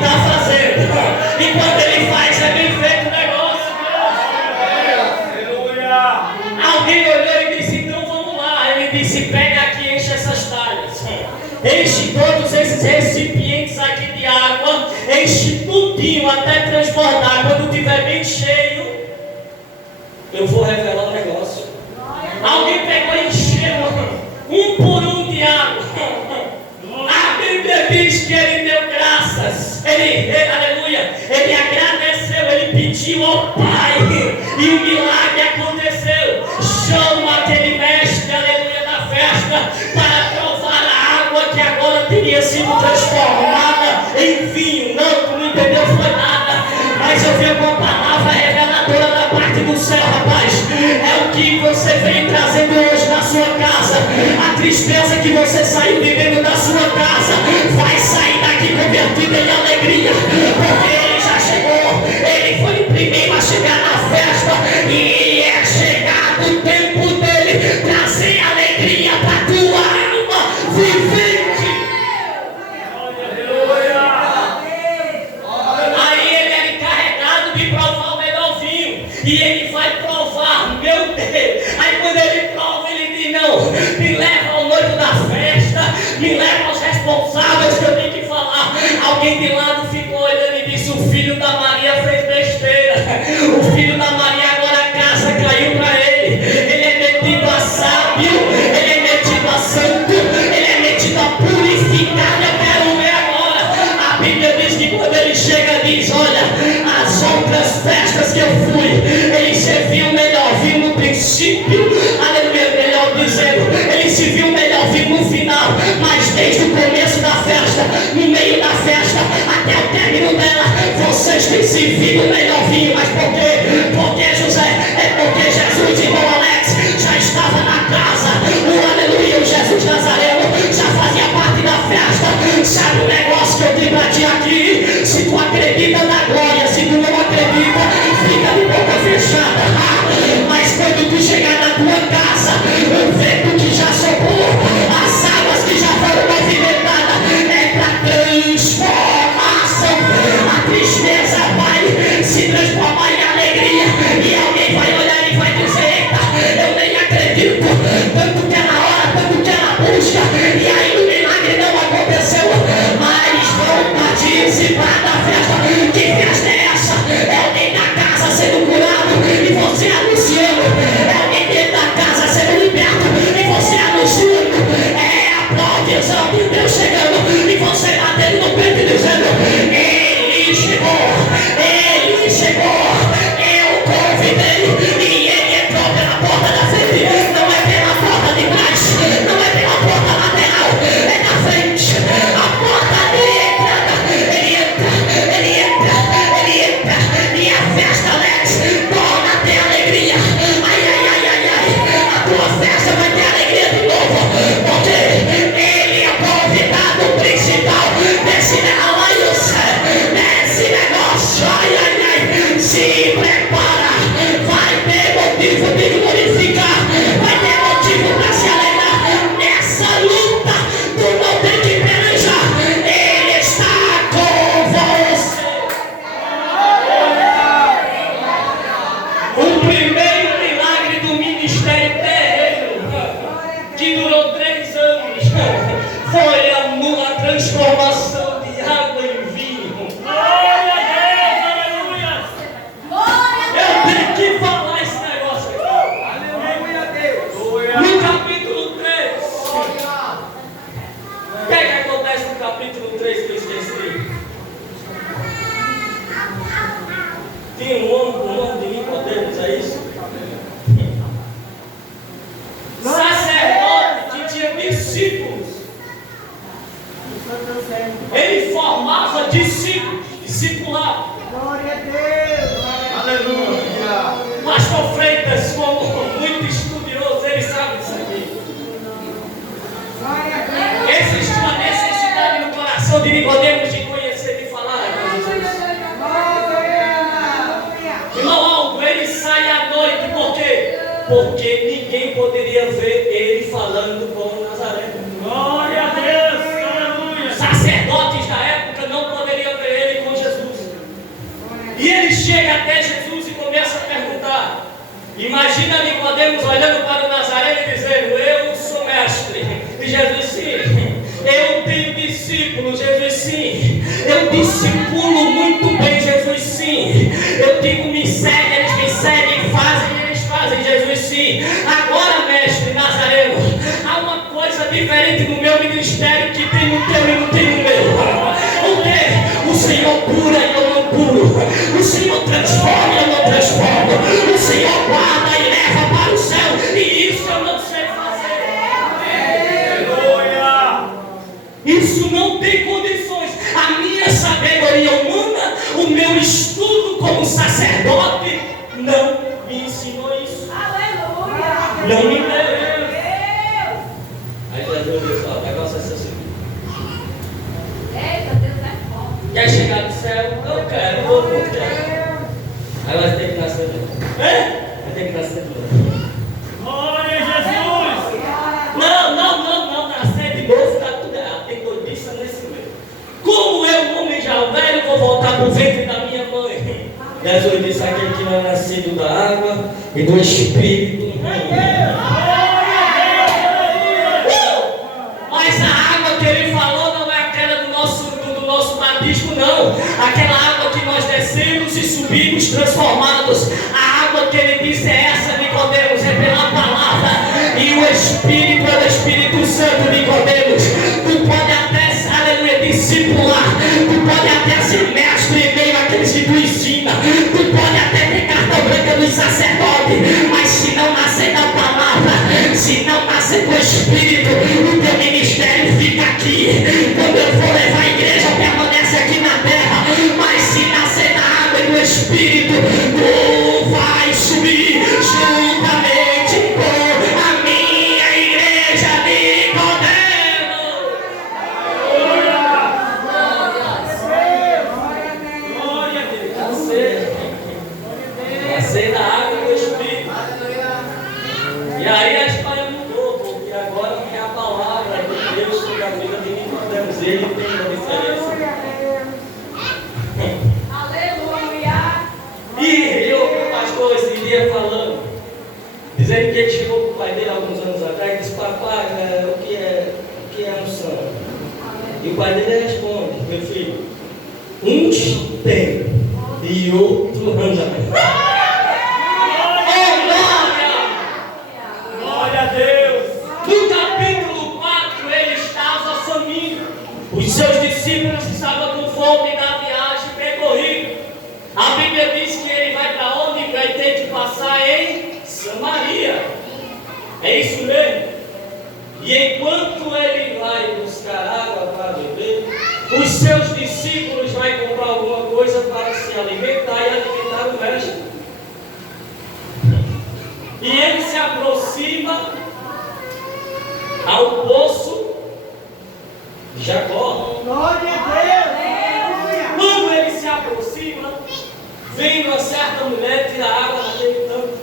está fazendo. E quando ele faz, é bem feito o negócio. Alguém olhou e disse: então vamos lá. Ele disse: pega aqui e enche essas talhas. Enche todos esses recipientes aqui de água. Enche tudinho até transbordar. Quando estiver bem cheio, eu vou revelar o negócio. Alguém pegou e encheu um por um de água. A Bíblia diz que ele deu graças. Aleluia. Ele agradeceu, ele pediu ao Pai. E o milagre aconteceu. Chama aquele mestre, aleluia, da festa para provar a água que agora teria sido transformada em vinho. Não, tu não entendeu, foi nada. Mas eu vi uma palavra reveladora da parte do céu, rapaz. É o que você vem trazendo hoje na sua casa. A tristeza que você saiu vivendo da sua casa vai sair daqui convertida em alegria. Porque ele já chegou. Ele foi o primeiro a chegar na festa. E é chegado o tempo dele trazer alegria para tua alma vivente. Aí ele é encarregado de provar o melhor vinho. E ele vai provar, meu Deus. Aí quando ele prova, ele diz: não, me leva ao noivo da festa, me leva aos responsáveis que eu tenho que falar. Alguém de lado ficou olhando e disse: o filho da Maria fez besteira. O filho da Maria agora a casa caiu para ele. Ele é metido a sábio, ele é metido a santo, ele é metido a purificado. Eu quero ver agora. A Bíblia diz que quando ele chega, diz: olha, as outras festas que eu fui, ele serviu o melhor vinho no princípio, aleluia, melhor dizendo, ele se viu o melhor vinho no final, mas desde o começo da festa, no meio da festa, até o término dela, vocês têm servido o melhor vinho. Mas por quê? Porque José, é porque Jesus, irmão Alex, já estava na casa, o aleluia, o Jesus Nazareno já fazia parte da festa. Sabe o negócio que eu digo pra ti aqui? Se tu acredita na glória, se tu não acredita, fica de boca fechada. Mas quando tu chegar na tua casa, o vento que já soprou, as águas que já foram movimentadas, é para transformação. A tristeza vai se transformar em alegria. E alguém vai olhar e vai dizer: eita, eu nem acredito. Tanto que é na hora, tanto que é na busca, e aí o milagre não aconteceu. Mas vão participar da festa. Que festa é essa? É alguém na casa sendo curado e você anunciando. É alguém dentro da casa sendo liberto e você anunciando. É a provisão de Deus chegando e você batendo no peito e dizendo: ele chegou, ele chegou. Eu convidei e ele entrou pela porta da frente. Não é pela porta de trás, não é pela porta lateral, é na frente. A porta de entrada. Ele entra, ele entra, ele entra. E a festa, Alex, torna a ter alegria. Ai, ai, ai, ai, ai. A tua festa vai ter alegria de novo. Porque ele é o convidado principal desse negócio. Ai, ai, ai. Se prepara. Vai ter motivo de glorificar. Vai ter motivo para se alegrar. Nessa luta, tu não tem que pelejar. Ele está com você. O primeiro milagre do ministério terreno, que durou 3 anos, foi a transformação de água em vinho. Eu tenho que falar esse negócio aqui. No capítulo 3. O que é que acontece no capítulo 3 que eu esqueci? Tinha um homem com o nome de Nicodemos, é isso? Sacerdote que tinha discípulos. Ele formava discípulos, discipulado. Glória a Deus. Aleluia. Pastor Freitas, como muito estudioso, ele sabe disso aqui. Glória a Deus. Existe uma necessidade no coração de Nicodemos de conhecer, de falar com Jesus. Irmão Aldo, ele sai à noite, por quê? Porque ninguém poderia ver ele falando com o Nazareno. Glória a Deus, aleluia. Sacerdotes da época não poderiam ver ele chega até Jesus e começa a perguntar. Imagina Nicodemos olhando para o Nazareno e dizendo: eu sou mestre. E Jesus: sim. Eu tenho discípulos, Jesus: sim. Eu discipulo muito bem, Jesus: sim. Eu digo: me segue, eles me seguem, fazem, eles fazem, Jesus: sim. Agora, mestre Nazareno, há uma coisa diferente no meu ministério que tem no teu e não tem no meu. O Senhor cura e eu não curo. O Senhor transforma e eu não transformo. O Senhor guarda e leva para o céu, e isso eu não sei fazer. Isso não tem condições. A minha sabedoria humana, o meu estudo como sacerdote, não me ensinou isso. Aleluia! Não me deu. Aí Jesus disse: ó, o negócio é assim. Eita, Deus é forte. Quer chegar no céu? Eu quero, eu quero. Aí vai ter que nascer de novo. Vai ter que nascer de novo. Glória a Jesus! Não, nascer de novo está tudo errado. Tem doidiça nesse meio. Como eu, homem já velho, vou voltar para o ventre da minha mãe? Jesus disse: aquele que não é nascido da água e do Espírito. Mas a água que ele falou não é aquela do nosso batismo, não. Aquela água que nós descemos e subimos transformados. A água que ele disse é essa, Nicodemos, é pela palavra. E o Espírito é o Espírito Santo, Nicodemos. Tu pode até, aleluia, discipular. Tu pode até ser mestre em meio àqueles que tu ensina. Tu pode até ter carta branca do sacerdote. Mas se não nascer da palavra, se não nascer do Espírito, o teu ministério fica aqui. Quando eu for levar a igreja, permanece aqui na terra. Mas se nascer da água e do Espírito, tu vai subir juntamente com a minha igreja, Nicodemo. Glória a Deus! Nascer da água e do Espírito. E aí a história mudou, porque agora tem a palavra de Deus sobre a vida de Nicodemos. Ele tem uma diferença. Aleluia! E eu ouvi o pastor esse dia falando, dizendo que ele chegou para o pai dele alguns anos atrás e disse: papai, o que é unção? E o pai dele responde: meu filho, uns tem e outros não. Glória a Deus! No capítulo 4 ele estava faminto. Os seus discípulos estavam com fome na viagem percorrida. A Bíblia diz que ele vai para onde? Vai ter que passar em Samaria. É isso mesmo. E enquanto ele vai buscar água para beber, os seus discípulos vão comprar alguma coisa para se alimentar e alimentar o mestre. E ele se aproxima ao poço de Jacó. Glória a Deus! Quando ele se aproxima, vem uma certa mulher tirar água naquele tanque.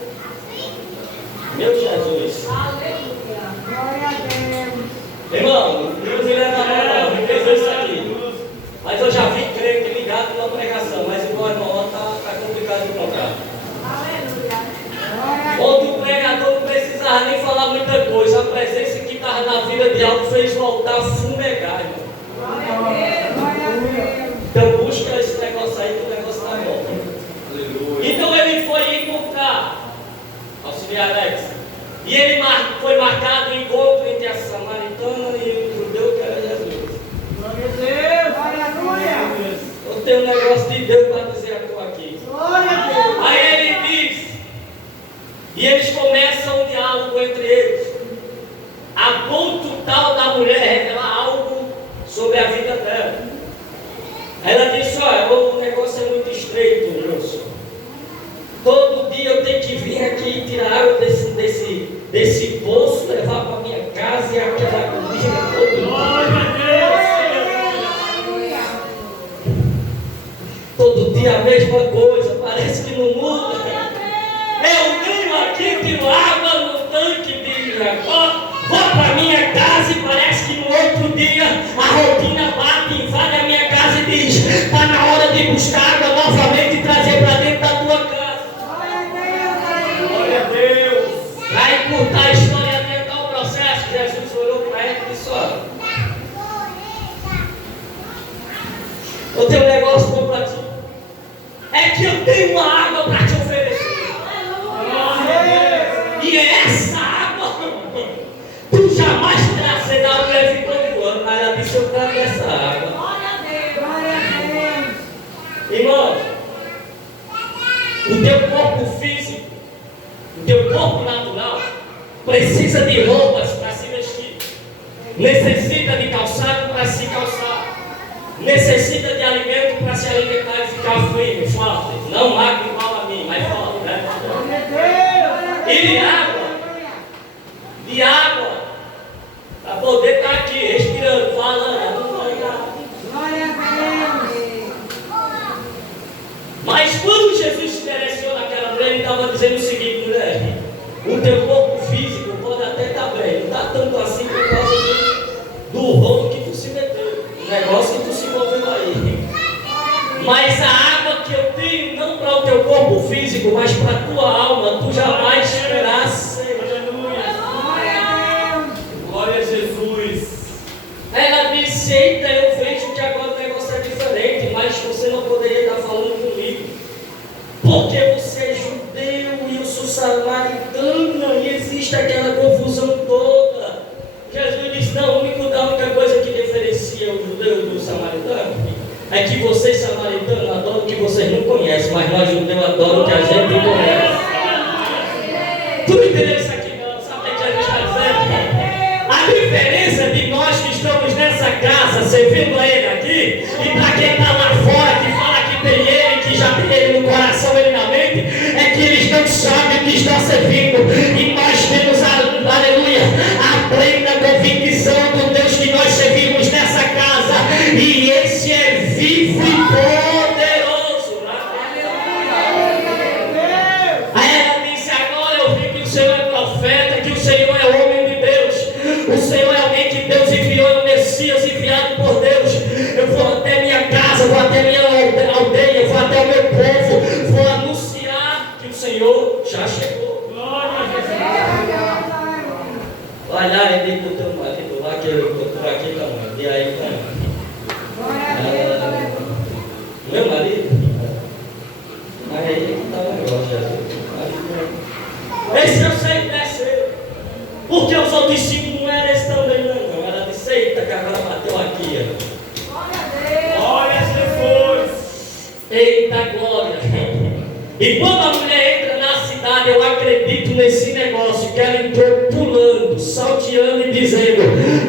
Meu Jesus. Aleluia! Glória a Deus! Irmão, Deus me leva a mão, me fez isso aqui. Mas eu já vi crente ligado na pregação, mas igual a irmã, tá complicado de encontrar. Aleluia! Onde o pregador não precisava nem falar muita coisa, a presença que estava na vida de algo fez voltar a fumegar, irmão. Glória a Deus! Glória a Deus! Então busca esse negócio aí, que o negócio está bom. Então ele foi encontrar auxiliar Alex. E ele foi marcado um encontro entre a samaritana e o judeu, que era Jesus. Glória a Deus! Aleluia! Eu tenho um negócio de Deus para dizer a tu aqui. Glória a Deus! Aí ele diz, e eles começam um diálogo entre eles, a ponto tal da mulher revelar algo sobre a vida dela. Ela disse: olha, o negócio é muito estreito, moço. Todo dia eu tenho que vir aqui tirar água desse poço, levar para minha casa e aquela comida todo dia. Glória a Deus! Aleluia! Todo dia a mesma coisa, parece que não muda. Eu venho aqui, tiro água no tanque de Jacó, vou para minha casa e parece que no outro dia a rotina bate, invade a minha casa e diz: está na hora de buscar água novamente e trazer para dentro Eu tenho um negócio bom para ti. É que eu tenho uma água para te oferecer. E essa água, tu jamais terás sede. A mulher ficou voando, mas ela disse: eu quero essa água. Glória a Deus. Glória a Deus. Irmão, o teu corpo físico, o teu corpo natural, precisa de roupas para se vestir, necessita de calçado para se calçar, necessita de alimento para se alimentar e ficar firme, forte. Não magro igual a mim, mas forte, né? Glória a Deus. E de água, para poder estar aqui, respirando, falando. Glória a Deus. Mas quando Jesus se direcionou naquela mulher, ele estava dizendo o seguinte: mulher, o teu corpo físico pode até estar bem, não está tanto assim por causa do rolo que tu se meteu, o negócio que tu se envolveu aí. Mas a água que eu tenho, não para o teu corpo físico, mas para a tua alma, tu jamais terás sede. Aleluia. Glória a Deus. Glória a Jesus. Ela disse: eita, eu vejo que agora o negócio é diferente, mas você não poderia estar falando comigo, porque você é judeu e eu sou samaritana, e existe aquela confusão toda. Jesus disse: não, a única coisa que diferencia o judeu do samaritano é que vocês samaritanos adoram o que vocês não conhecem, mas nós judeus adoramos o que a gente conhece. Tu não entendeu isso aqui não? Sabe o que Jesus está dizendo? A diferença de nós que estamos nessa casa, servindo a Ele aqui, e para quem está lá fora, que fala que tem Ele, que já tem Ele no coração, Ele na mente, é que eles não sabem que estão servindo. E nós temos, aleluia, a plena convicção do Deus que nós servimos nessa casa. E esse é vivo e poderoso. Aí ela disse: agora eu vi que o Senhor é profeta, que o Senhor é homem de Deus. O Senhor é alguém que Deus enviou, é o Messias enviado por Deus. Eu vou até minha casa, vou até minha aldeia, vou até o meu povo, vou anunciar que o Senhor já chegou. Glória a Jesus. Vai lá e diz do teu marido lá que eu estou aqui com a mãe. E aí, mãe? Meu marido? Mas aí que está o negócio, Jesus. Esse eu sei que desceu. Porque os outros 5 não eram esse também, não. Ela disse: eita, que agora bateu aqui. Glória a Jesus. Eita glória! E quando a mulher entra na cidade, eu acredito nesse negócio, que ela entrou pulando, salteando e dizendo: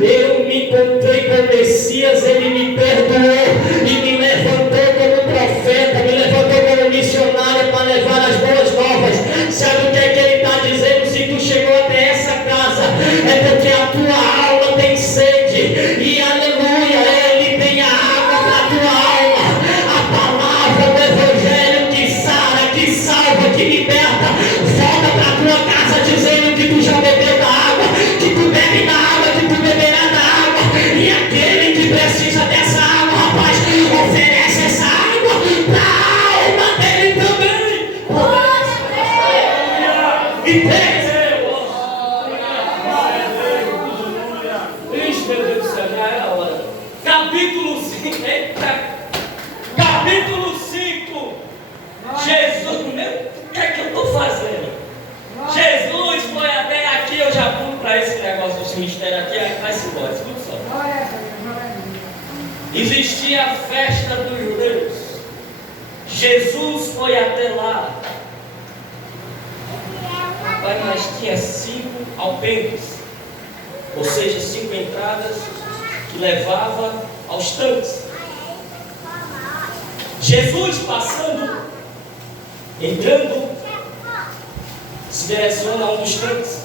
eu me encontrei com o Messias, ele me perdoou e me levantou como profeta, me levantou como missionário para levar as boas novas. Sabe o que é que ele está dizendo? Se tu chegou até essa casa, é porque a tua alma tem sede, e aleluia, ele tem a água para a tua alma, a palavra do Evangelho que sara, que salva, que liberta. Volta para a tua casa dizendo que tu já bebeu da água, que tu bebe da água, que tu beberá da água. E aquele que precisa dessa água, rapaz, oferece essa água para a alma dele também. E tem. Ixi, meu Deus do céu, já é a hora. Capítulo 5. Eita. Capítulo 5. Jesus, o que é que eu estou fazendo? Jesus foi até aqui, eu já pulo para esse negócio desse mistério aqui, vai-se embora, escuta só. Existia a festa dos judeus. Jesus foi até lá. Rapaz, mas tinha 5 alpendres, ou seja, 5 entradas que levava aos tanques. Jesus passando, entrando, se direciona a um dos tanques.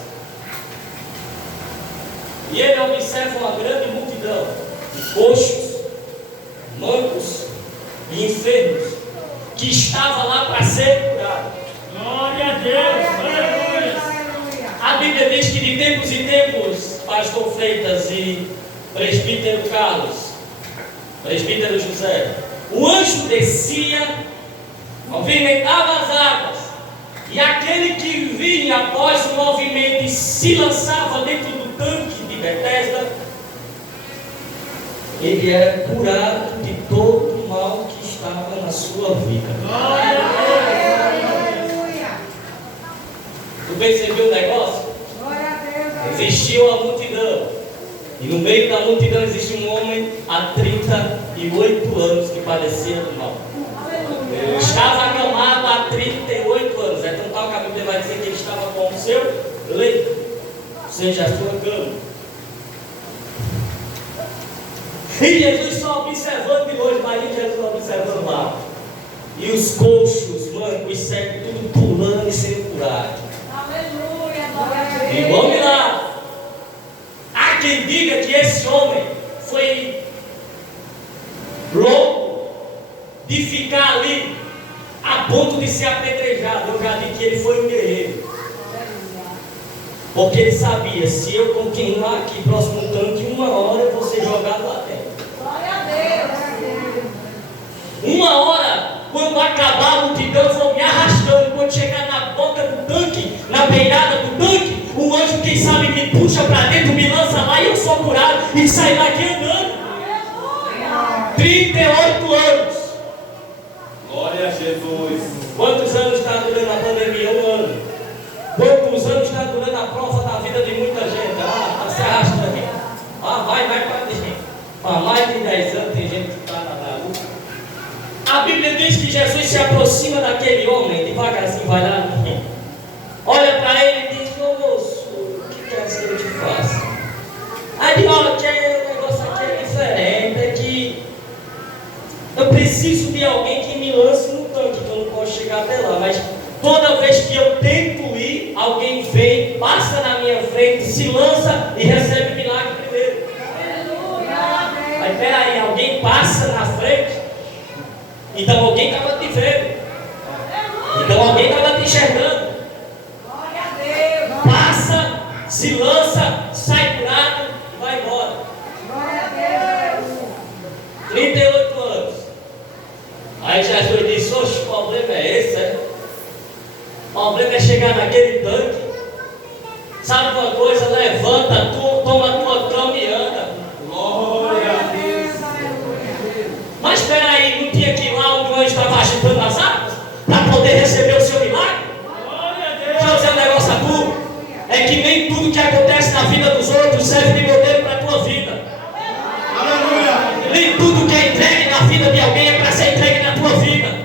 E ele observa uma grande multidão de coxos, mancos e enfermos que estava lá para ser curado. Glória a Deus. Aleluia. A Bíblia diz que de tempos em tempos, pastor Freitas e presbítero Carlos, presbítero José, o anjo descia, movimentava as águas, e aquele que vinha após o movimento e se lançava dentro do tanque de Betesda, ele era curado de todo o mal sua vida. Aleluia. Tu percebeu o negócio? Glória a Deus. Existiu uma multidão. E no meio da multidão existe um homem há 38 anos que padecia do mal. Ele estava acamado há 38 anos. É tão tal que a Bíblia vai dizer que ele estava com o seu leito, seja a sua cama. E Jesus só observando de longe, imagina Jesus observando lá. E os coxos, mancos, cegos, tudo pulando e sendo curados. Aleluia, glória a Deus. E vamos lá. Há quem diga que esse homem foi louco de ficar ali a ponto de ser apedrejado. Eu já digo que ele foi um guerreiro. Porque ele sabia, se eu continuar aqui próximo do tanque, uma hora eu vou ser jogado lá dentro. Glória a Deus. Uma hora, quando acabar a multidão, eu vou me arrastando. Quando chegar na boca do tanque, na beirada do tanque, o anjo, quem sabe, me puxa para dentro, me lança lá e eu sou curado e saio daqui andando. 38 anos. Glória a Jesus. Quantos anos está durando a pandemia? Um ano. Quantos anos está durando a prova da vida de muita gente? Está se arrastando. Vai para dentro. Há mais de 10 anos tem gente que está na luta. A Bíblia diz que Jesus se aproxima daquele homem, devagarzinho vai lá, olha para ele e diz: ô moço, o que quer que eu te faça? Aí diz: olha, que o negócio aqui é diferente, é que eu preciso de alguém que me lance no tanque, que eu não posso chegar até lá, mas toda vez que eu tento ir, alguém vem, passa na minha frente, se lança e recebe milagre primeiro. Mas peraí, alguém passa na frente, então alguém estava te vendo, então alguém estava te enxergando. Glória a Deus. Passa, se lança, sai curado e vai embora. Glória a Deus. 38 anos. Aí Jesus disse: oxe, o problema é esse, é? O problema é chegar naquele tanque. Sabe uma coisa? Levanta, toma a tua cama e anda. Glória a Deus. Mas espera aí, não tinha que ir lá onde o anjo estava agitando as águas para poder receber o seu milagre? Glória a Deixa eu dizer um negócio a tu. É que nem tudo que acontece na vida dos outros serve de modelo para a tua vida. Aleluia. Nem tudo que é entregue na vida de alguém é para ser entregue na tua vida.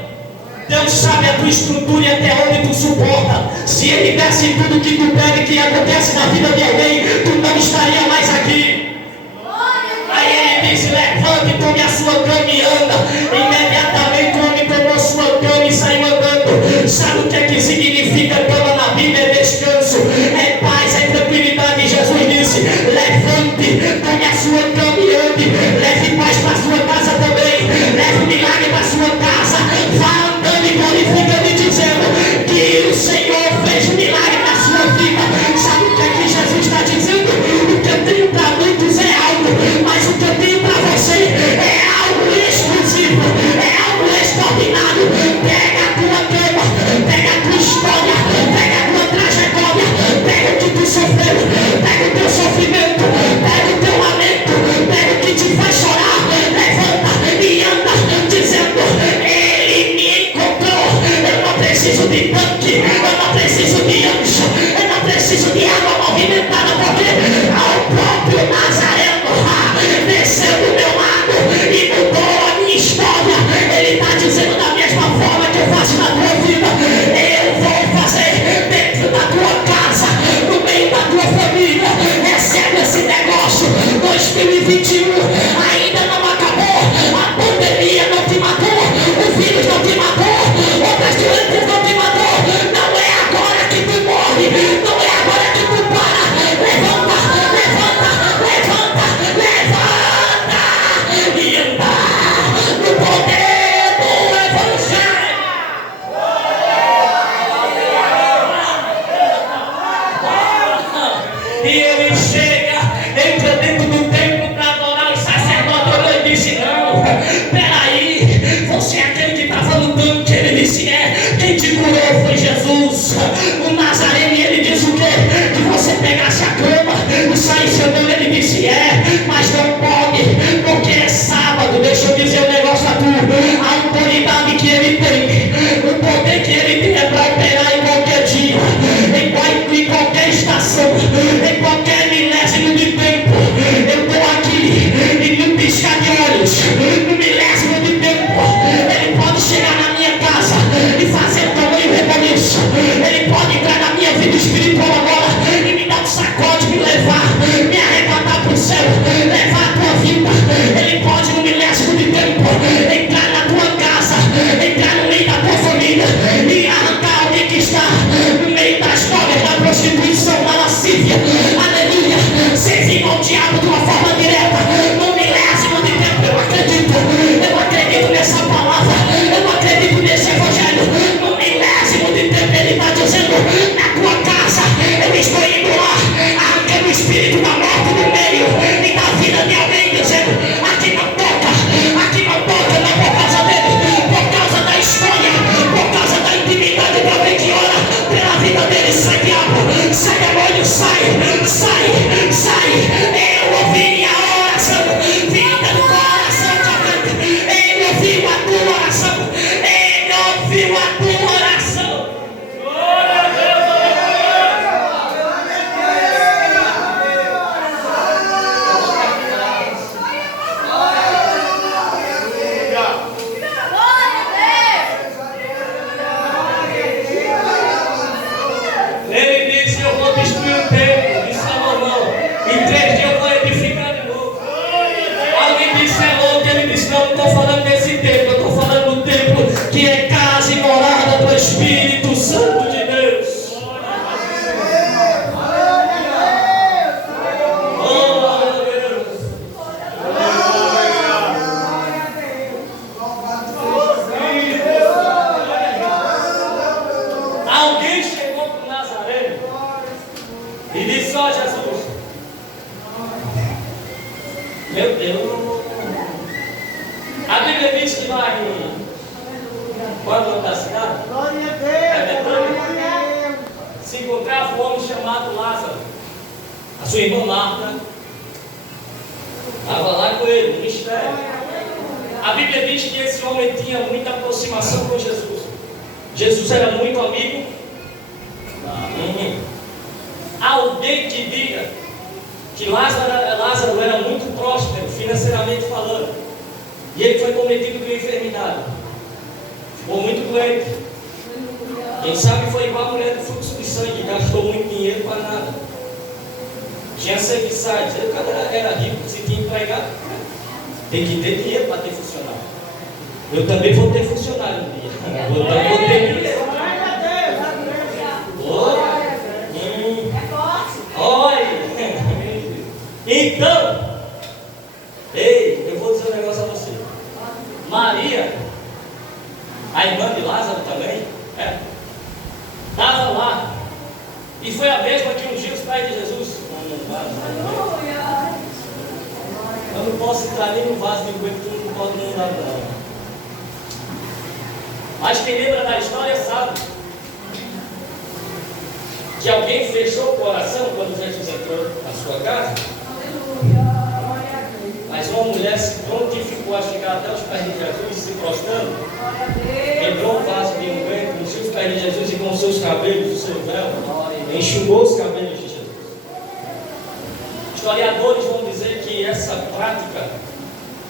Deus sabe a tua estrutura e até onde tu suporta. Se Ele desse tudo que tu pede que acontece na vida de alguém, tu não estaria mais aqui. Aí Ele disse: levante, tome a sua cama e anda. Imediatamente o homem tomou sua cama e saiu andando. Sabe o que é que significa cama na Bíblia? É descanso, é paz, é tranquilidade. Jesus disse: levante, tome a sua cama e ande. Leve paz para a sua casa também. Leve milagre para a sua casa. Vá andando e glorificando e dizendo que o Senhor fez um milagre na sua vida. Sabe o que é que Jesus está dizendo? O que eu tenho para muitos é algo, mas o que eu tenho para você é algo exclusivo, é algo extraordinário. Pega a tua cama, pega a tua história, pega a tua trajetória, pega o que tu sofreu, pega o teu sofrimento, pega o teu lamento, pega o que te faz chorar, levanta e anda dizendo: Ele me encontrou. Eu não preciso de tanque, eu não preciso de anjo, eu não preciso de água movimentada, porque ao próprio Nazareno desceu do meu lado e mudou a minha história. Ele está dizendo: da mesma forma que eu faço na tua vida, eu vou fazer dentro da tua casa, no meio da tua família. Recebe esse negócio. 2021 ainda não acabou. A pandemia não te matou, o vírus não te matou, outras doenças não te matou. Não é agora que tu morre, não é agora que tu para. Levanta, levanta, levanta, levanta e anda no poder do Evangelho. E ele chega, entra dentro do templo para adorar os sacerdotes. Ele disse: não, peraí, você é aquele que estava no tanque. Ele disse: é, quem te curou foi Jesus, o Nazareno. E ele disse o quê? Que você pegasse a cama e saísse andando. Ele disse: é, mas não pode, porque é sábado. Deixa eu dizer um negócio a tu. A autoridade que Ele tem, o poder que Ele tem é para operar em qualquer dia, em qualquer estação, em qualquer milésimo de tempo. Eu estou aqui e num piscar de olhos, no milésimo de tempo, Ele pode chegar na minha casa e fazer tamanho recomeço. Ele pode entrar na minha vida espiritual agora e me dar um sacode, me levar, me arrebatar para o céu, levar a tua vida. Ele pode no milésimo de tempo entrar na tua casa, entrar no meio da tua família e arrancar alguém que está no meio das drogas, da prostituição, da lascívia, aleluia, servindo ao diabo de uma forma direta. No milésimo de tempo eu acredito nessa palavra, eu acredito nesse evangelho. No milésimo de tempo Ele está dizendo: na tua casa eu estou indo lá, arrancando o espírito da morte do meio e da vida de alguém, dizendo: aqui não toca, não é por causa dele, por causa da história, por causa da intimidade de alguém que ora pela vida dele. Sai diabo, sai demônio, sai. Eu ouvi a oração vinda do coração de alguém. Ele ouviu a tua oração, Ele ouviu a tua oração. Glória a Deus, Ele disse: eu vou destruir o templo de Salomão, em 3 dias eu vou edificar de novo. Alguém disse: é louco. Ele disse: não estou falando desse templo, eu estou falando do templo que é casa e morada do Espírito Santo de Deus. Oh, aleluia. Alguém chegou para o Nazareno e disse: ó Jesus, meu Deus, a Bíblia diz que lá em qual é o nome da cidade? Glória a Deus. É Betânia? Glória a Deus. Se encontrava um homem chamado Lázaro, a sua irmã Marta estava lá com ele no mistério. A Bíblia diz que esse homem tinha muita aproximação com Jesus. Jesus era muito amigo. Alguém que diga que Lázaro era muito próspero, financeiramente falando, e ele foi cometido com enfermidade, ficou muito doente. Quem sabe foi igual a mulher do fluxo de sangue, gastou muito dinheiro para nada, tinha serviçais. O cara era rico, se tinha empregado, tem que ter dinheiro para ter funcionário. Eu também vou ter funcionário um dia, eu também vou ter dinheiro. Glória a Deus. Oi. Olha, então, ei, eu vou dizer um negócio a você. Maria, a irmã de Lázaro também, estava lá, e foi a mesma que ungiu os pés de Jesus. Eu não posso entrar nem no vaso de ungüento, tu não pode não dar não. Mas quem lembra da história sabe que alguém fechou o coração quando Jesus entrou na sua casa. Mas uma mulher se prontificou a chegar até os pés de Jesus, se prostrando, quebrou um vaso de ungüento, ungiu os pés de Jesus e com seus cabelos, o seu véu, enxugou os cabelos de Jesus. Historiadores vão dizer que essa prática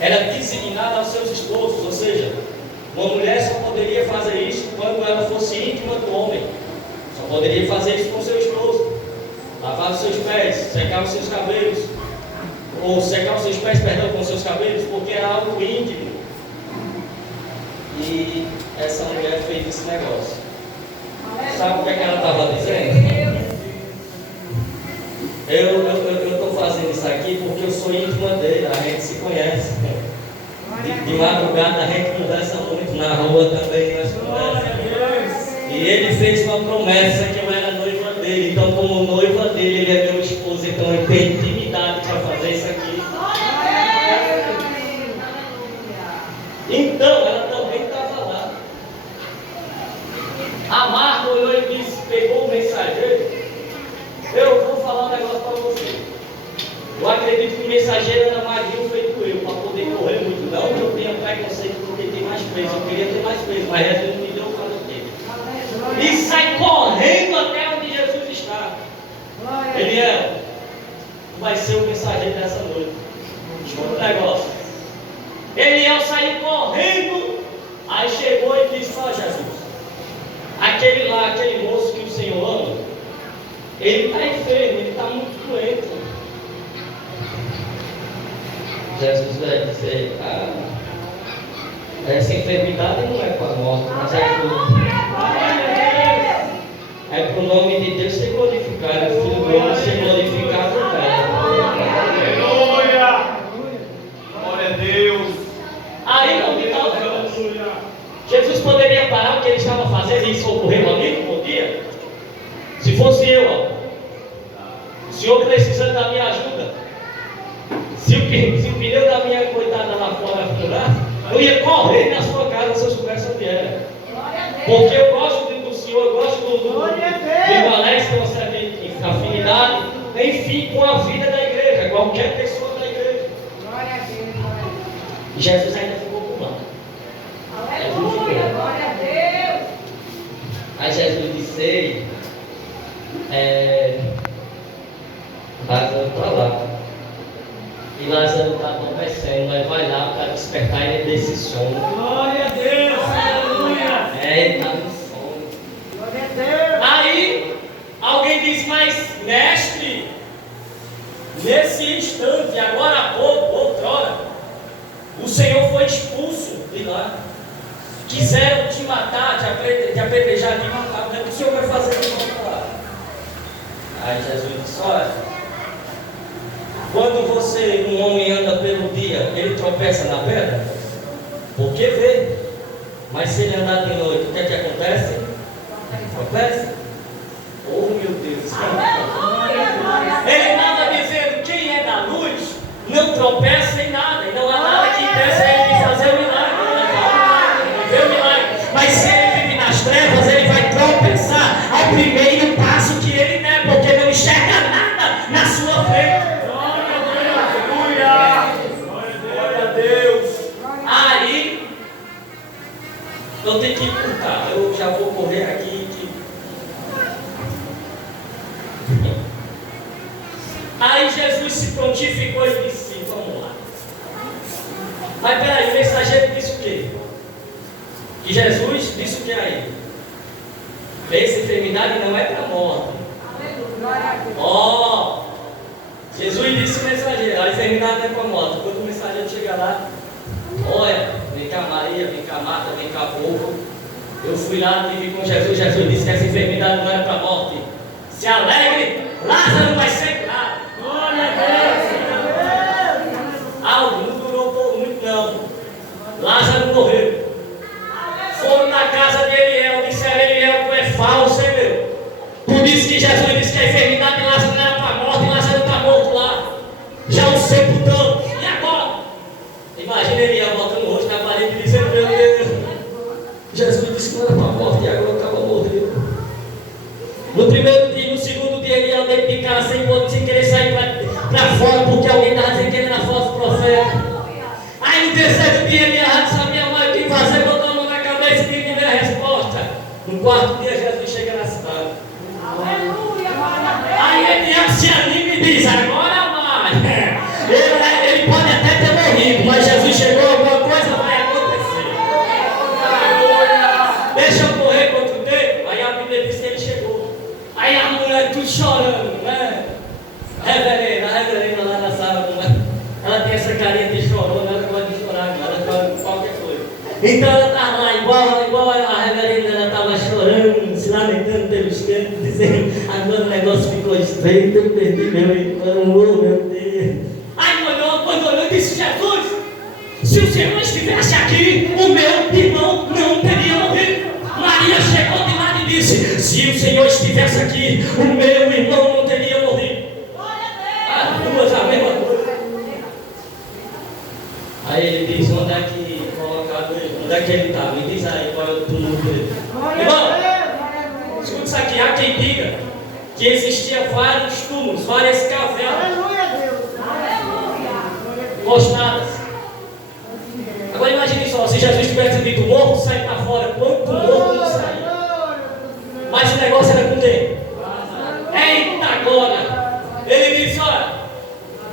era disseminada aos seus esposos, ou seja, uma mulher só poderia fazer isso quando ela fosse íntima do homem. Só poderia fazer isso com seu esposo. Lavar os seus pés, secar os seus cabelos. Ou secar os seus pés, perdão, com os seus cabelos, porque era algo íntimo. E essa mulher fez esse negócio. Sabe o que ela estava dizendo? Eu estou fazendo isso aqui porque eu sou íntima dele, a gente se conhece. De madrugada a gente conversa muito, na rua também nós conversamos. E ele fez uma promessa que eu era noiva dele, então como noiva dele, ele é meu esposo, então eu tenho intimidade para fazer isso aqui. Então ela também estava lá. A Marta olhou e disse, pegou o mensageiro, eu vou falar um negócio para você. Eu acredito que o mensageiro era mais um feito eu, para poder correr muito. Não que eu tenha preconceito porque tem mais peso, eu queria ter mais peso, mas Jesus me deu o caso dele. E sai correndo até onde Jesus está. Eliel, tu vai ser o mensageiro dessa noite. Escuta o negócio. Eliel saiu correndo, aí chegou e disse: ó Jesus, aquele lá, aquele moço que o Senhor ama, ele está enfermo, ele está muito doente. Jesus vai dizer: essa enfermidade não é para a morte, mas é para o nome de Deus ser glorificado, o Filho do Homem ser glorificado nela. Aleluia! Glória a Deus! Aí não me dá o negócio. Jesus poderia parar o que ele estava fazendo e socorrer o amigo? Podia. Se fosse eu, ó, o senhor precisando da minha ajuda, se o pneu da minha coitada lá fora furar, eu ia correr na sua casa se eu soubesse onde era. Porque eu gosto do senhor, eu gosto do Alex, que é uma certa afinidade, enfim, com a vida da igreja, qualquer pessoa da igreja. E Jesus ainda ficou com lá. Aleluia, glória a Deus. Aí Jesus disse: Lázaro está lá. E Lázaro está adormecendo, mas vai lá para despertar ele desse sono. Glória a Deus! Aleluia! Ele está no sono. Glória a Deus. Aí alguém diz: mas mestre, nesse instante, agora há pouco, outrora, o Senhor foi expulso de lá. Quiseram te matar, te apedrejar, te matar. O que é que o Senhor vai fazer de volta lá? Aí Jesus disse: olha, quando um homem anda pelo dia, ele tropeça na pedra, porque vê. Mas se ele andar de noite, o que é que acontece? Tropeça. Oh meu Deus! Ele estava dizendo: quem é da luz não tropeça em nada, e não há nada que impeça ele de fazer o milagre. Mas se ele vive nas trevas, ele vai tropeçar ao primeiro passo que ele der, porque não enxerga nada na sua frente. Glória a Deus! Aí eu tenho que encurtar, eu já vou correr aqui. Aí Jesus se prontificou e disse: vamos lá. Mas peraí, o mensageiro disse o quê? Que Jesus disse o que aí? Essa enfermidade não é para a morte. Ó, Jesus disse o mensageiro: a enfermidade não é para a morte. Quando o mensageiro chega lá, olha, vem cá Maria, vem cá Marta, vem cá povo. Eu fui lá, tive com Jesus. Jesus disse que essa enfermidade não era para a morte. Se alegre, Lázaro vai ser curado. Glória a Deus! Algo não durou muito não. Lázaro morreu. Foram na casa de Eliel, disseram: Eliel, tu é falso, hein, meu? Por isso que Jesus disse que a enfermidade de Lázaro não era para a morte, e Lázaro está morto lá. Já o sepultamos. E agora? Imagina Eliel botando o rosto na parede e dizendo: meu Deus, Jesus disse que não era para a morte e agora eu estava morrendo. No primeiro dia, no segundo dia, Eliel dentro de casa sem querer sair para fora, porque alguém estava dizendo que ele era falso profeta. Aí no terceiro dia, Eliel já sabia mais o que fazer, botou a mão na cabeça e ninguém deu a resposta. No quarto dia, Jesus chega na cidade. Aleluia, glória a Deus. Aí Eliel se anima e diz: agora vai. Ele pode até ter morrido, mas Jesus chegou, alguma coisa vai acontecer. Deixa eu correr contra o tempo. Aí a Bíblia diz que ele chegou. Aí a mulher tudo chorando, né? A reverenda lá na sala, ela tem essa carinha de chorona, ela gosta de chorar, ela chora com qualquer coisa. Então ela estava lá, igual a reverenda, ela estava chorando, se lamentando pelos tempos, dizendo: agora o negócio ficou estreito, eu perdi meu irmão, oh meu Deus. Aí quando olhou, disse: Jesus, se o Senhor estivesse aqui, o meu irmão não teria morrido. Maria chegou de lá e disse: se o Senhor estivesse aqui, o meu irmão não teria morrido. As duas a mesma coisa. Aí ele diz: onde é que colocaram ele? Onde é que ele está? Me diz aí qual é o túmulo dele. Irmão, escuta isso aqui. Há quem diga que existia vários túmulos, várias cavernas Aleluia, Deus. gostadas. Agora imagine só, se Jesus tivesse dito morto, sair para fora, quanto morto não sair. Mas o negócio era com quem? Eita agora! Ele disse, olha,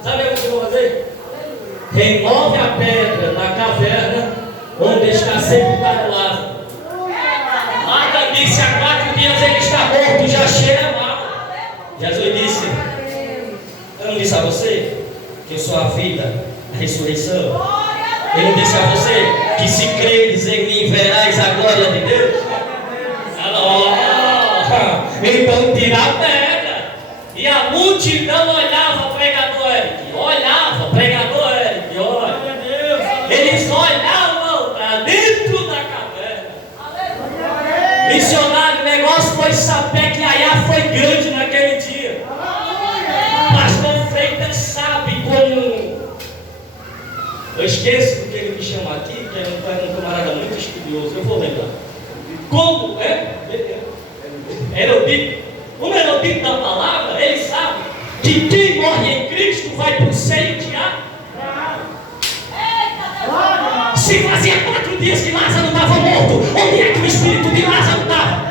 sabe o que eu vou fazer? Remove a pedra na caverna onde está sepultado Lázaro. Marta disse, há 4 dias ele está morto, já cheira mal. Jesus disse, eu não disse a você que eu sou a vida, a ressurreição. Ele não disse a você que se creres em mim verás a glória de Deus. Então tira a pedra. E a multidão olhava o pregador Eric. Olhava o pregador Eric. Olha. Eles olhavam para dentro da caverna. Missionário, o negócio foi saber que a Iá foi grande naquele dia. Pastor Freitas sabe como. Eu esqueço do que ele me chama aqui, que é um camarada muito estudioso. Eu vou lembrar. Como erudito, como erudito da palavra, ele sabe que quem morre em Cristo vai para o seio de Abraão. Se fazia 4 dias que Lázaro estava morto, onde é que o espírito de Lázaro estava?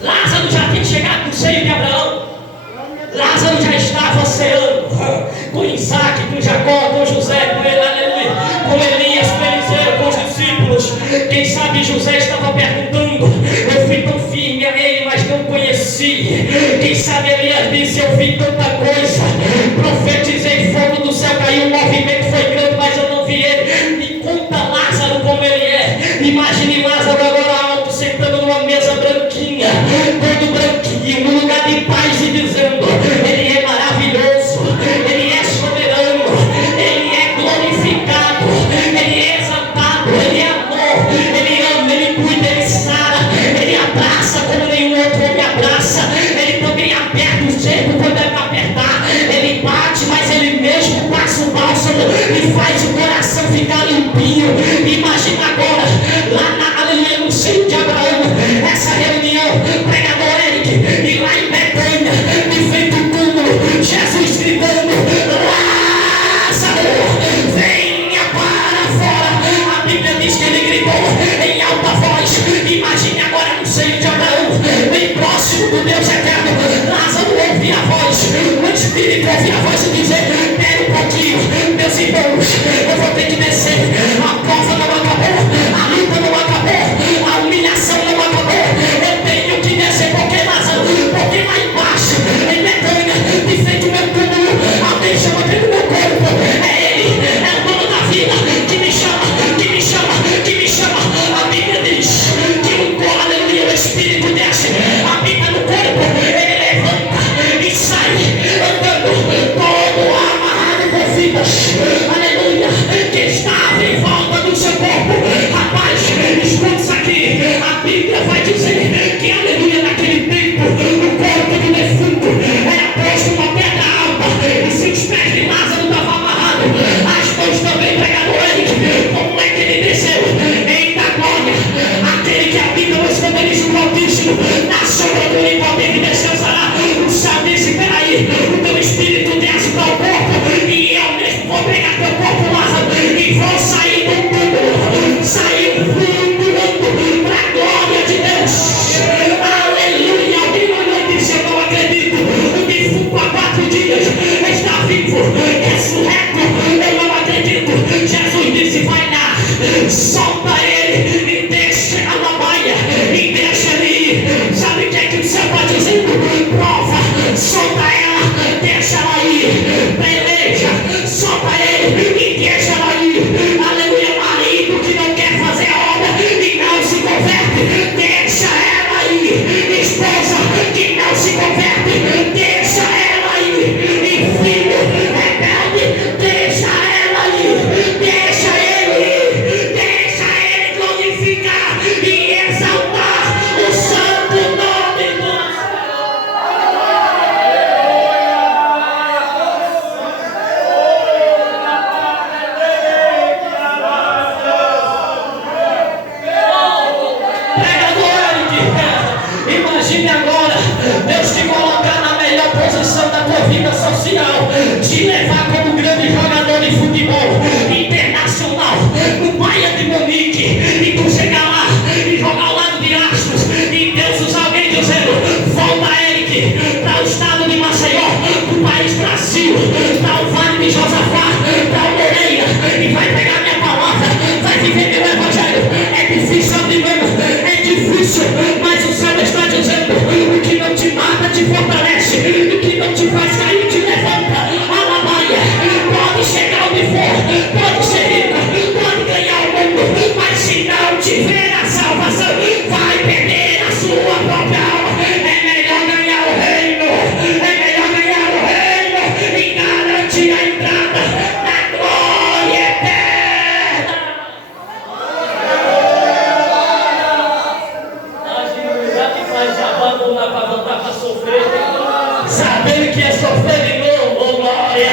Lázaro já tinha chegado no seio de Abraão. Lázaro já estava ceando com Isaac, com Jacó, com José, com ele, aleluia, com Elias, com Eliseu, com os discípulos. Quem sabe José estava perguntando, eu fui tão firme a ele, mas não conheci. Quem sabe Elias disse, eu vi tanta coisa, profetizei, fogo do céu caiu, o movimento foi grande, mas eu não vi ele. Me conta Lázaro como ele é. Imagine Lázaro agora alto, sentando numa mesa branquinha, todo branquinho, num lugar de paz e dizendo, ele é maravilhoso, ele é soberano, ele é glorificado, ele é exaltado, ele é amor, ele ama, ele cuida, ele sara, ele abraça como nenhum outro homem abraça, ele também aperta o cerco quando é para apertar, ele bate, mas ele mesmo passa o bálsamo e faz o coração ficar limpinho. Imagina agora, lá na aleluia, no seio de Abraão, essa reunião, pregador Eric, e lá em Betânia, de frente ao túmulo, Jesus gritando, Lázaro, venha para fora. A Bíblia diz que ele gritou em alta voz. Imagine agora no seio de Abraão, bem próximo do Deus eterno. Lázaro ouve a voz, o Espírito ouve a voz e dizer, espere um pouquinho, meus irmãos, eu vou ter que descer. A prova não acabou, a luta não acabou, a humilhação não acabou. Eu tenho que descer, porque Lázaro, porque lá embaixo, em Betânia, de frente ao meu túmulo, alguém chama dentro do meu corpo. É ele, é o dono da vida, que me chama, que me chama, que me chama. A Bíblia diz que aleluia, o Espírito desce, habita no corpo, ele levanta e sai andando, todo amarrado com fitas, aleluia, que estava em volta do seu corpo. Rapaz, escute isso aqui, a Bíblia vai dizer que aleluia, naquele tempo, o corpo do defunto era posto uma pedra alta, e se os pés de Lázaro estavam amarrados, as mãos também, pregador Eric, como é que ele desceu? Eita glória, aquele que habita no esconderijo do Altíssimo, na sombra do Onipotente descansará. O céu disse, peraí, o teu espírito desce para o corpo, e eu mesmo vou pegar teu corpo, Lázaro, e vou sair do túmulo, sair flutuando para a glória de Deus. Aleluia, alguém olhou e disse, eu não acredito, o defunto há 4 dias está vivo, ressurreto, eu não acredito. Jesus disse, vai lá, solta ele e deixa a baia, e deixa ele ir. Sabe o que é que o céu está dizendo? Prova, solta ela, deixa ela ir, peleja, solta ele e deixa ela ir. Aleluia, marido que não quer fazer a obra e não se converte, deixa ela ir. Esposa que não se converte, deixa ela ir. E filho rebelde, deixa ela ir, deixa ele ir, deixa ele glorificar e exaltar o santo nome do Senhor. Imagine agora Deus te colocar na melhor posição da tua vida social, te levar como grande jogador de futebol internacional, no Bayern de Munique. difícil abrir mão, é difícil, mas o céu está dizendo: o que não te mata te fortalece, o que não te faz cair te levanta. Alabaia, pode chegar onde for, pode ser rico, pode ganhar o mundo, mas se não tiver a salvação, vai perder a sua própria alma. É melhor ganhar o reino, é melhor ganhar o reino e garantir a entrada na glória eterna. Já que faz abandonar para voltar para sofrer, sabendo que é sofrer de novo, oh glória,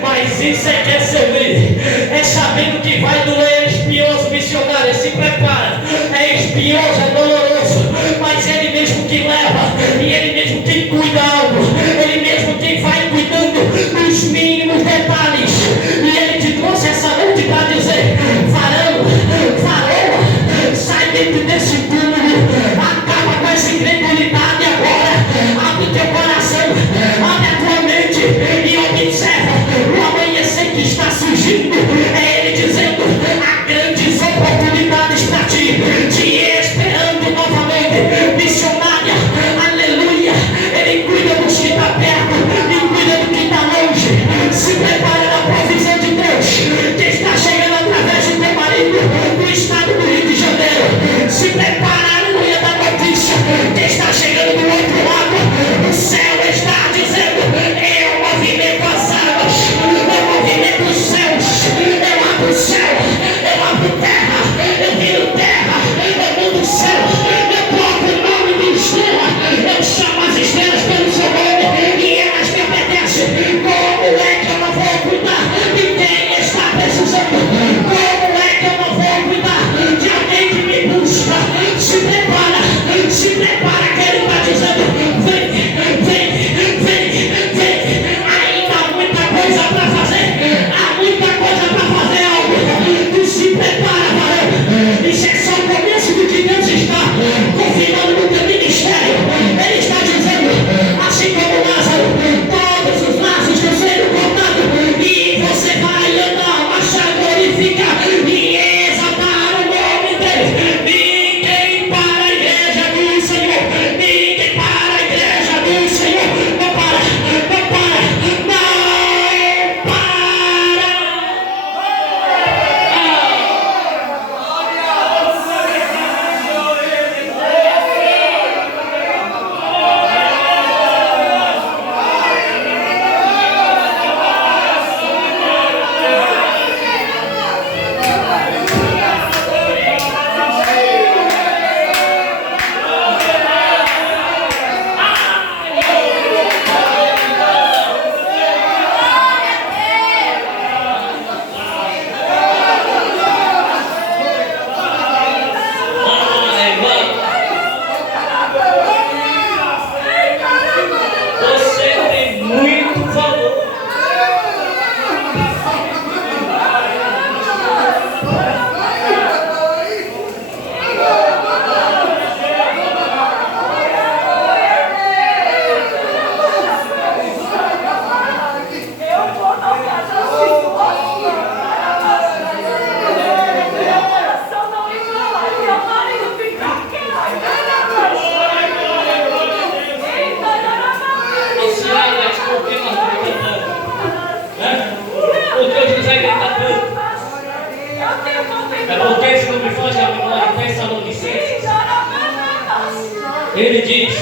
mas isso é que é servir, é sabendo que vai doer. É espinhoso, missionário, se prepara, é espinhoso, é doloroso, mas ele mesmo que leva, e ele mesmo que cuida algo, ele mesmo que vai cuidando dos mínimos detalhes, e ele te trouxe essa noite para dizer: varão, varoa, sai dentro desse túmulo, acaba com essa incredulidade agora, abre teu coração, abre a tua mente e observa o amanhecer que está surgindo. É ele dizendo: há grandes oportunidades para ti, te esperando novamente. Missionária, aleluia, ele cuida dos que está perto e cuida do que está longe. Se prepara na provisão de Deus que está chegando através do teu marido do estado do Rio de Janeiro. Se prepara, aleluia, da notícia que está chegando do outro lado. O céu está dizendo: eu movimento as águas, eu movimento os céus, eu abro o céu, eu abro terra, eu viro terra, eu mudo o céu, eu coloco o nome de estrela, eu chamo as estrelas pelo seu nome e elas me obedecem. Como é que eu não vou cuidar de quem está precisando? Como é que eu não vou cuidar de alguém que me busca? Se prepara, que ele está dizendo: vem, vem, vem, vem. Ainda há muita coisa para fazer, há muita coisa para fazer algo. Tu se prepara, varão. Isso é só o começo do que Deus está confirmando no teu ministério. Ele está dizendo: assim como Lázaro, todos os laços estão sendo cortados e você vai andar, marchar, glorificar e exaltar o nome dele. Ninguém para a igreja do Senhor, ninguém para a igreja do Senhor. Não para, não para, não para. Você tem muito valor. Porque o José grita tanto. É porque se não me foge a memória, Tessalonicenses, ele diz: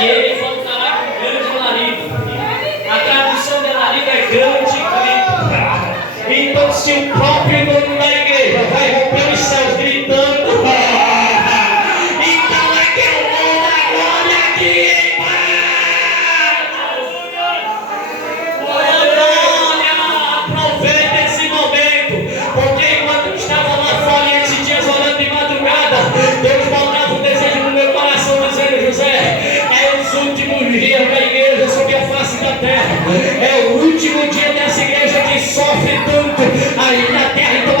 e ele voltará com grande alarido. A tradução de alarido é grande grito. Então, se o próprio dono da igreja vai romper os céus gritando, então é que eu vou dar glória aqui em paz. Olha, aproveita esse momento, porque enquanto estava lá fora esses dias orando de madrugada, Deus botava um desejo no meu coração dizendo: José, é os últimos dias da igreja sobre a face da terra, é o último dia dessa igreja que sofre tanto aí na terra. Então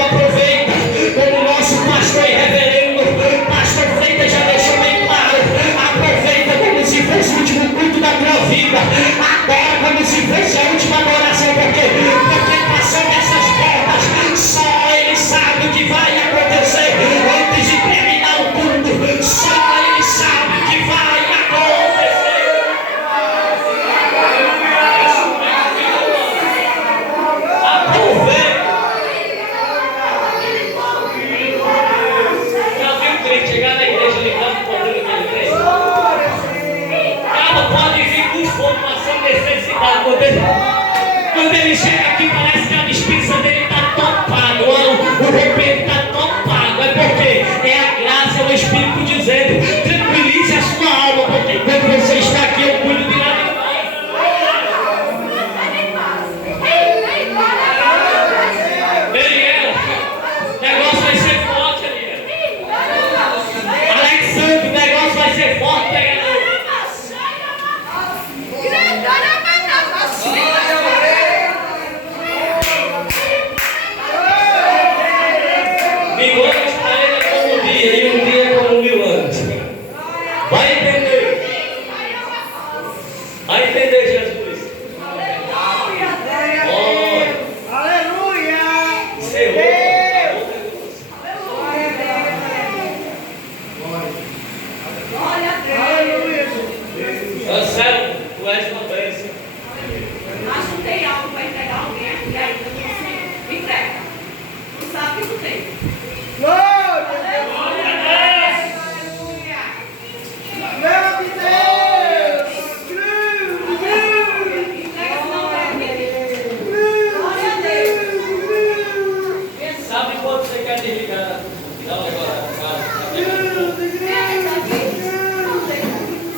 Dá um negócio na casa.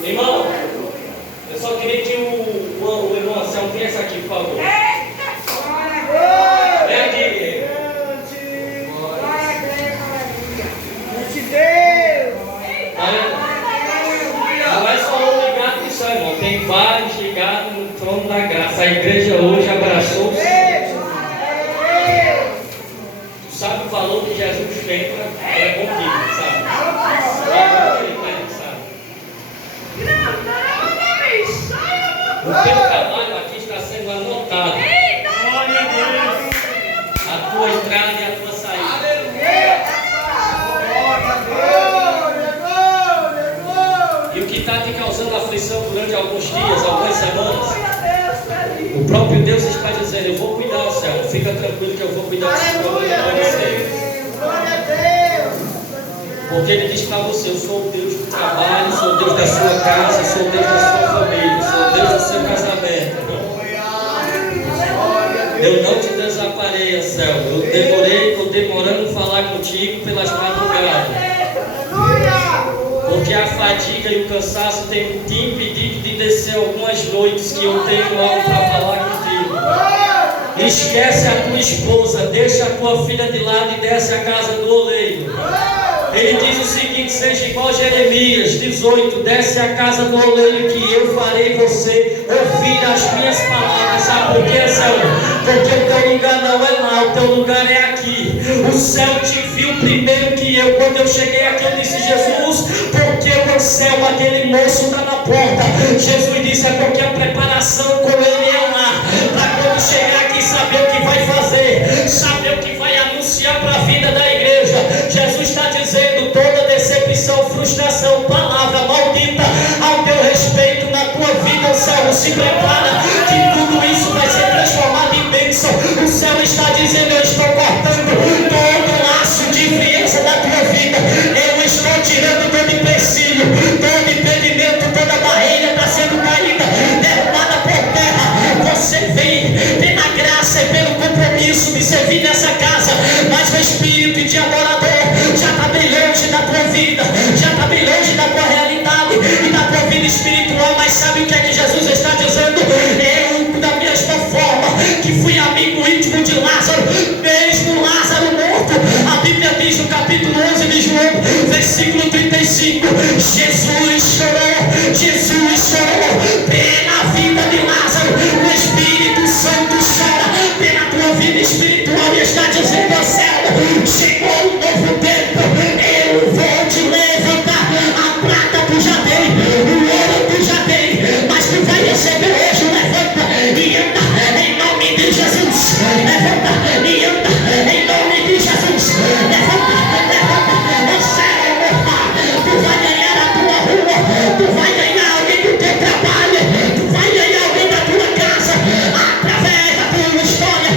Irmão, eu só queria que o irmão Anselmo viesse aqui, por favor. Vem aqui. Não é só um ligado que só, irmão. Tem vários ligados no trono da graça. A igreja hoje abraçou o Senhor. Tu sabe o valor que Jesus tem para contigo, sabe? O teu trabalho aqui está sendo anotado. Glória a Deus. A tua entrada e a tua saída. E o que está te causando aflição durante alguns dias, algumas semanas, o próprio Deus está dizendo: eu vou cuidar, céu. Fica tranquilo que eu vou cuidar desse problema para você. Porque Ele diz para você: eu sou o Deus do trabalho, sou o Deus da sua casa, sou o Deus da sua família, sou o Deus do seu casamento. Eu não te desamparei, céu. Estou demorando falar contigo pelas madrugadas. Porque a fadiga e o cansaço têm te impedido de descer algumas noites que eu tenho algo para falar contigo. Esquece a tua esposa, deixa a tua filha de lado e desce a casa do oleiro. Ele diz o seguinte: seja igual a Jeremias 18, desce a casa do oleiro que eu farei você ouvir as minhas palavras. Sabe por quê, Senhor? Porque o teu lugar não é lá, o teu lugar é aqui. O céu te viu primeiro que eu. Quando eu cheguei aqui, eu disse: Jesus, porque o Anselmo, aquele moço está na porta. Jesus disse: é porque a preparação com ele é lá, para quando chegar aqui saber o que vai fazer, saber o que vai anunciar para a vida da igreja. Jesus está dizendo: toda decepção, frustração, palavra maldita ao teu respeito na tua vida, o céu se prepara, que tudo isso vai ser transformado em bênção. O céu está dizendo: eu estou cortando todo laço de frieza da tua vida, eu estou tirando todo empecilho, todo impedimento, toda barreira está sendo caída, derrubada por terra. Você vem pela graça e pelo compromisso de servir nessa casa, mas o espírito de adorador já está bem longe da tua vida, já está bem longe da tua realidade e da tua vida espiritual. Mas sabe o que é que Jesus está dizendo? Eu, da mesma forma que fui amigo íntimo de Lázaro, mesmo Lázaro morto, a Bíblia diz no capítulo 11 de João, versículo 35, Jesus chorou pela vida de Lázaro. O Espírito Santo chora pela tua vida espiritual e está dizendo ao céu: chegou um novo tempo, eu vou te levantar. A prata tu já tem, o ouro tu já tem, mas tu vai receber hoje. Levanta e anda em nome de Jesus. Levanta e anda em nome de Jesus. Levanta, o céu, tu vai ganhar a tua rua, tu vai ganhar alguém do teu trabalho, tu vai ganhar alguém da tua casa, através da tua história,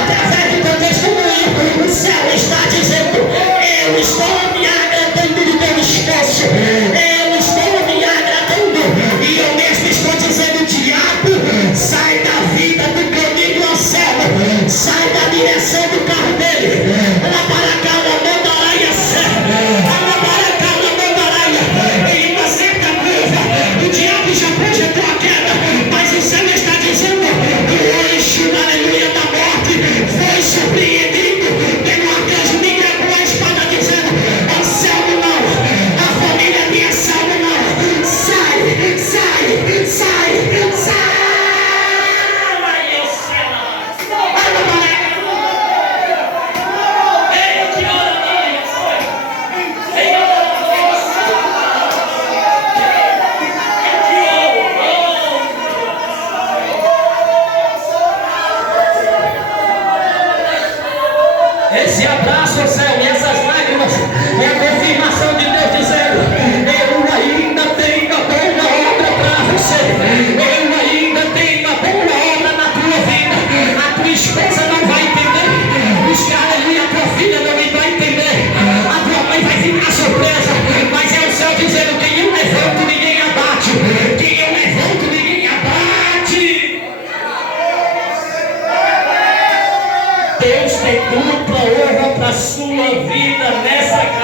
através do teu testemunho. O céu está dizendo: eu estou me agradando do teu esforço, eu estou me agradando, e eu mesmo estou dizendo: diabo, sai da vida do caminho do Anselmo, sai da direção do carro dele. Lá para cá, uma mandaraia certa, lá para cá, uma mandaraia, em uma certa curva, o diabo já projetou a queda, mas o céu está dizendo: o anjo, aleluia, da morte foi surpreendido pelo arcanjo Miguel com a espada, dizendo: Anselmo não, a família minha salva não, sai, sai, sai, sai. Esse abraço ao céu e essas lágrimas é a confirmação de Deus dizendo: eu ainda tenho a boa obra para você, eu ainda tenho a boa obra na tua vida. A tua esposa não vai entender, aleluia, a tua filha não vai entender, a tua mãe vai ficar surpresa, mas é o céu dizendo: quem eu levanto ninguém abate, quem eu levanto ninguém abate. Deus tem dupla honra para a sua vida nessa casa.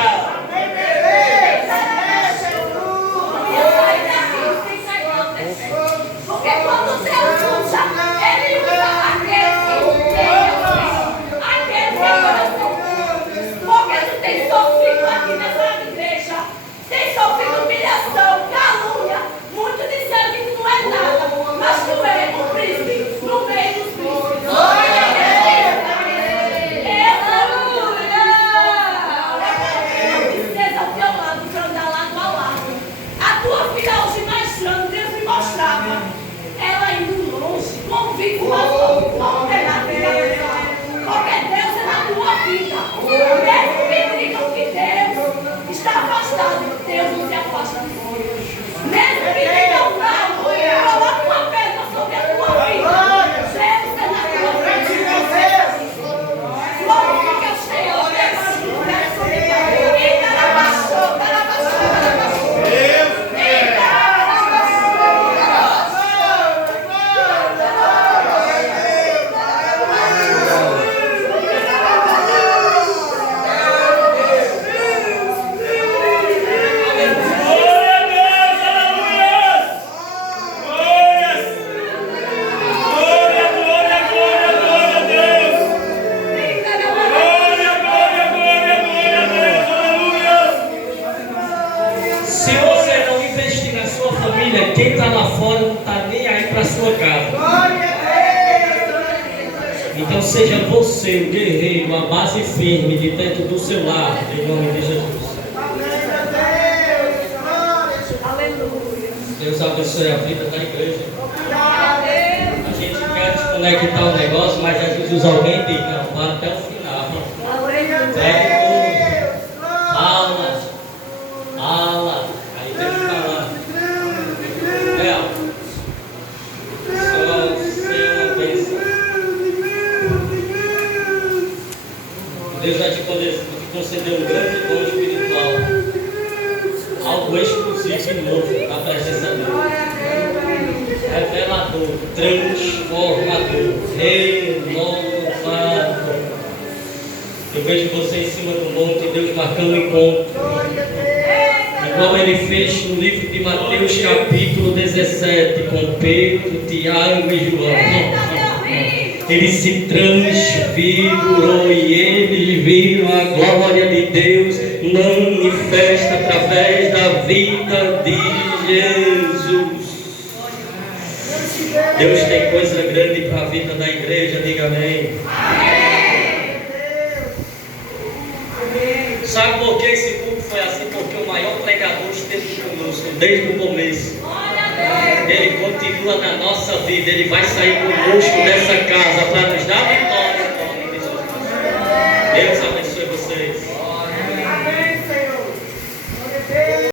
afastado, Deus não se afasta de si. Mesmo que tenha um mal, coloca uma pedra sobre a tua vida. Deus é na tua frente. Glorifica o Senhor. Se você não investir na sua família, quem está lá fora não está nem aí para a sua casa. Então seja você o guerreiro, a base firme de dentro do seu lar, em nome de Jesus. Aleluia. Deus abençoe a vida da igreja. A gente quer desconectar o negócio, mas às vezes alguém diz, não, vá até o final. Fala. Aí tem que falar. Só ser uma bênção. Deus vai te conceder um grande dom espiritual. Algo exclusivo e novo na presença dele. Revelador, transformador, renovador. Eu vejo você em cima do monte, Deus marcando o encontro. Igual ele fez no livro de Mateus capítulo 17, com Pedro, Tiago e João. Ele se transfigurou e eles viram a glória de Deus manifesta através da vida de Jesus. Deus tem coisa grande para a vida da igreja, diga amém. Sabe por que esse culto foi assim? Porque o maior pregador esteve conosco desde o começo. Ele continua na nossa vida, ele vai sair conosco dessa casa para nos dar vitória. Deus abençoe.